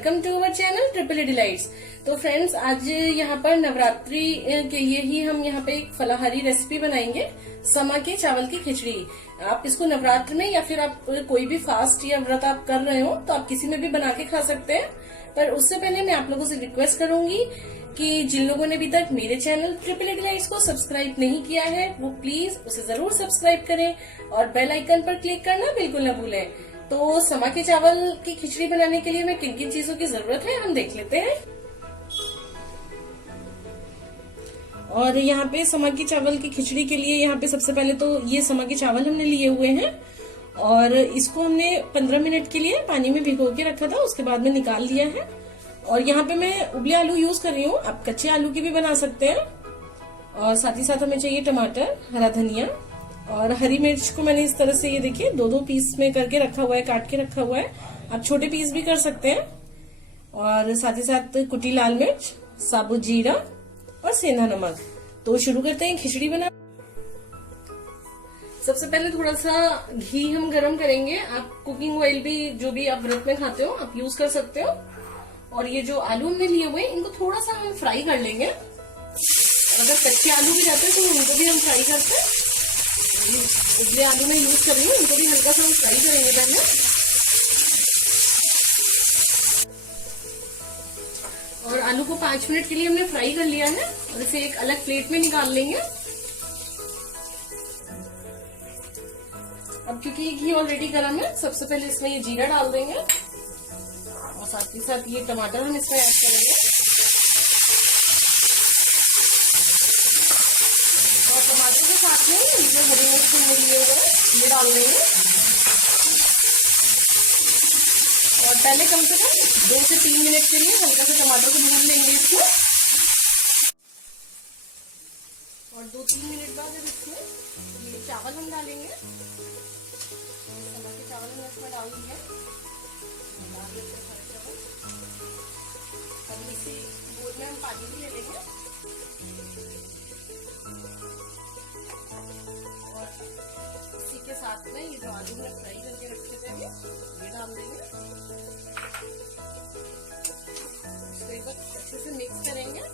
Welcome to our channel triple delights. तो friends, आज यहाँ पर नवरात्रि के लिए ही हम यहाँ पे एक फलाहारी रेसिपी बनाएंगे, समा के चावल की खिचड़ी। आप इसको नवरात्र में या फिर आप कोई भी फास्ट या व्रत आप कर रहे हो तो आप किसी में भी बना के खा सकते हैं। पर उससे पहले मैं आप लोगों से रिक्वेस्ट करूंगी कि जिन लोगों ने अभी तक मेरे चैनल ट्रिपल डिलाइट्स को सब्सक्राइब नहीं किया है वो प्लीज उसे जरूर सब्सक्राइब करें और बेल आइकन पर क्लिक करना बिल्कुल न भूलें। तो समा के चावल की खिचड़ी बनाने के लिए हमें किन किन चीजों की जरूरत है हम देख लेते हैं। और यहाँ पे समा के चावल की खिचड़ी के लिए यहाँ पे सबसे पहले तो ये समा के चावल हमने लिए हुए हैं और इसको हमने 15 मिनट के लिए पानी में भिगो के रखा था, उसके बाद में निकाल लिया है। और यहाँ पे मैं उबले आलू यूज कर रही हूँ, आप कच्चे आलू की भी बना सकते हैं। और साथ ही साथ हमें चाहिए टमाटर, हरा धनिया और हरी मिर्च को मैंने इस तरह से ये देखिए दो पीस में करके रखा हुआ है, काट के रखा हुआ है। आप छोटे पीस भी कर सकते हैं। और साथ ही साथ कुटी लाल मिर्च, साबुत जीरा और सेंधा नमक। तो शुरू करते हैं खिचड़ी बना। सबसे पहले थोड़ा सा घी हम गरम करेंगे। आप कुकिंग ऑयल भी जो भी आप व्रत में खाते हो आप यूज कर सकते हो। और ये जो आलू हमने लिए हुए इनको थोड़ा सा हम फ्राई कर लेंगे। अगर कच्चे आलू भी रहते हैं तो उनको भी हम फ्राई करते हैं। उबले आलू में यूज कर रही हूँ, इनको भी हल्का सा हम फ्राई करेंगे पहले। और आलू को 5 मिनट के लिए हमने फ्राई कर लिया है और इसे एक अलग प्लेट में निकाल लेंगे। अब क्योंकि घी ऑलरेडी गर्म है, सबसे पहले इसमें ये जीरा डाल देंगे और साथ ही साथ ये टमाटर हम इसमें ऐड करेंगे। और टमाटर के साथ में ये जो हरी मिर्च हमने लिए हुए ये डाल देंगे। और पहले कम से कम 2 से 3 मिनट के लिए हल्का सा टमाटर को भून लेंगे इसमें। और 2-3 मिनट बाद अब इसमें ये चावल हम डालेंगे। समा के चावल हमने इसमें डाल दिया। अब इसी बोल में हम पानी भी ले लेंगे और इसी के साथ में ये जो आलू में फ्राई करके रखे थे ये डाल देंगे। इसको एक बार अच्छे से मिक्स करेंगे।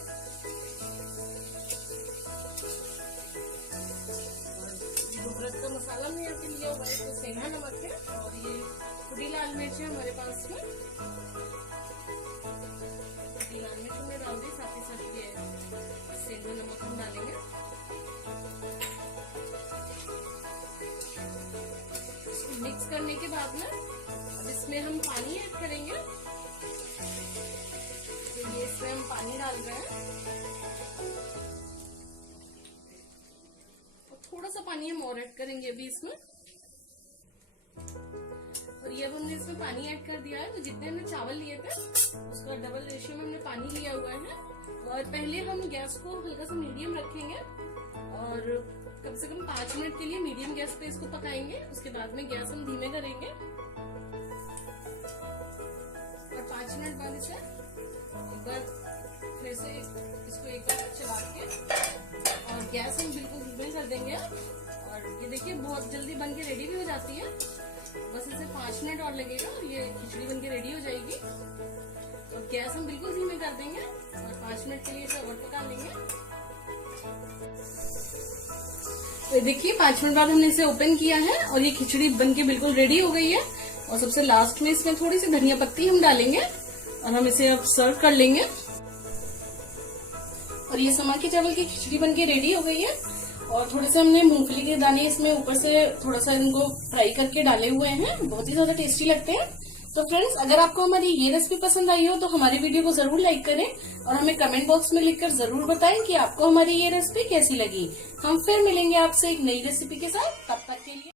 जो व्रत का मसाला हमने यहाँ पे लिया हुआ है तो सेंधा नमक है और ये कुटी लाल मिर्च है हमारे पास में। कुटी लाल मिर्च हमने डाल दी, साथ ही साथ ये सेंधा नमक हम डालेंगे। मिक्स करने के बाद में अब इसमें हम पानी ऐड करेंगे। तो ये इसमें हम पानी डाल रहे हैं और थोड़ा सा पानी हम और ऐड करेंगे अभी इसमें। और ये अब हमने इसमें पानी ऐड कर दिया है तो जितने हमने चावल लिए थे उसका डबल रेशियो में हमने पानी लिया हुआ है। और पहले हम गैस को हल्का सा मीडियम रखेंगे और कम से कम 5 मिनट के लिए मीडियम गैस पे इसको पकाएंगे। उसके बाद में गैस हम धीमे करेंगे और 5 मिनट बाद इसे एक बार फिर से इसको एक बार चला के और गैस हम बिल्कुल धीमे कर देंगे। और ये देखिए बहुत जल्दी बन के रेडी भी हो जाती है। बस इसे 5 मिनट और लगेगा और ये खिचड़ी बन के रेडी हो जाएगी। और गैस हम बिल्कुल धीमे कर देंगे और 5 मिनट के लिए इसे और पका लेंगे। तो देखिए 5 मिनट बाद हमने इसे ओपन किया है और ये खिचड़ी बनके बिल्कुल रेडी हो गई है। और सबसे लास्ट में इसमें थोड़ी सी धनिया पत्ती हम डालेंगे और हम इसे अब सर्व कर लेंगे। और ये समा के चावल की खिचड़ी बनके रेडी हो गई है। और थोड़े से हमने मूंगफली के दाने इसमें ऊपर से थोड़ा सा इनको फ्राई करके डाले हुए हैं, बहुत ही ज्यादा टेस्टी लगते हैं। तो फ्रेंड्स, अगर आपको हमारी ये रेसिपी पसंद आई हो तो हमारी वीडियो को जरूर लाइक करें और हमें कमेंट बॉक्स में लिखकर जरूर बताएं कि आपको हमारी ये रेसिपी कैसी लगी। हम फिर मिलेंगे आपसे एक नई रेसिपी के साथ, तब तक के लिए।